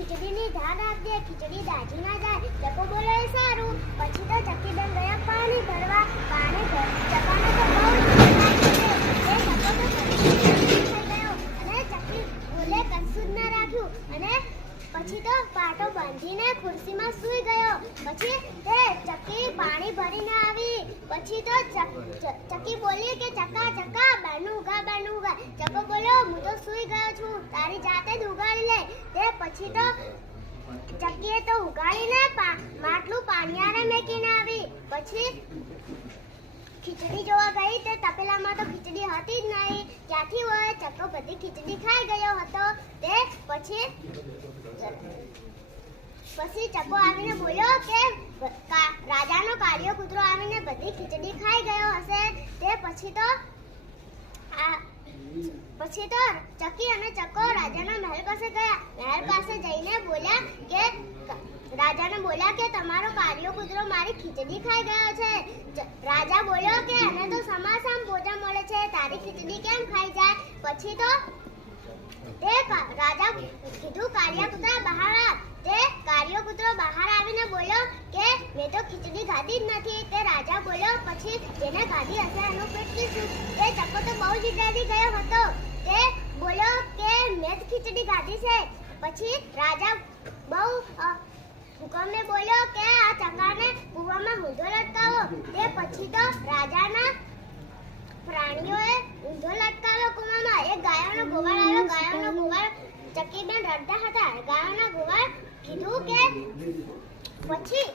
ખીચડીની ધાર આપજે, ખીચડી દાજી ના જાય, ચકો બોલે સારું. પછી તો ચકીબેન ગયા પાણી ભરવા. પાણી ભર તો બહુ ચકો ચકી પછી તો પાટો બાંધીને ખુરશીમાં સૂઈ ગયો. પછી તે ચકી પાણી ભરીને આવી. પછી તો ચક- ચકી બોલી કે, ચકા ચકા, બાનું ઉગા બાનું ઉગા ચકો બોલ્યો, હું તો સૂઈ ગયો છું. તારી જાતે જ લે તે પછી તો ચક્કીએ તો ઉગાડીને માટલું પાણીયારે મેકીને આવી. પછી ખીચડી જોવા ગઈ તે તપેલામાં તો ખીચડી હતી જ નહીં. ક્યાંથી હોય? ચકો બધી ખીચડી ખાઈ ગયો હતો. તે પછી પછી ચક્કો આવીને બોલ્યો કે રાજાનો કાર્યો કૂતરો આવીને બધી ખીચડી ખાઈ ગયો હશે. તે પછી તો પછી તો ચકી અને ચકો રાજાના મહેલ પાસે ગયા. મહેલ પાસે જઈને બોલ્યા કે, રાજાને બોલ્યા કે, તમારો કાર્યો કૂતરો મારી ખીચડી ખાઈ ગયો છે. રાજા બોલ્યો કે, એને તો સમાસામ ભોજન મળે છે. તારી ખીચડી કેમ ખાઈ જાય? પછી તો તે રાજા કીધું કાળિયા કૂતરા બહાર આવ. તે કાળિયો કૂતરો બહાર આવીને બોલ્યો કે, મેં તો ખીચડી ખાધી જ નથી. તે રાજા બોલ્યો, પછી જેને ખાધી હશે એનું પેટ કીધું તે ચકો તો બહુ જ ડરી ગયો હતો. તે બોલ્યો કે મેં ખીચડી ખાધી છે. પછી રાજા બહુ હુકમને બોલ્યો કે આ ચકાને કૂવામાં ઊંધો લટકાવો. તે પછી તો રાજાના પ્રાણીઓએ ઊંધો લટકાવ્યો કૂવામાં. એક ગાયોનો ગોવાળ આવ્યો. ગાયોનો ગોવાળ ચકીબેન રડતા હતા. ગાયોના ગોવાળ કીધું કે પછી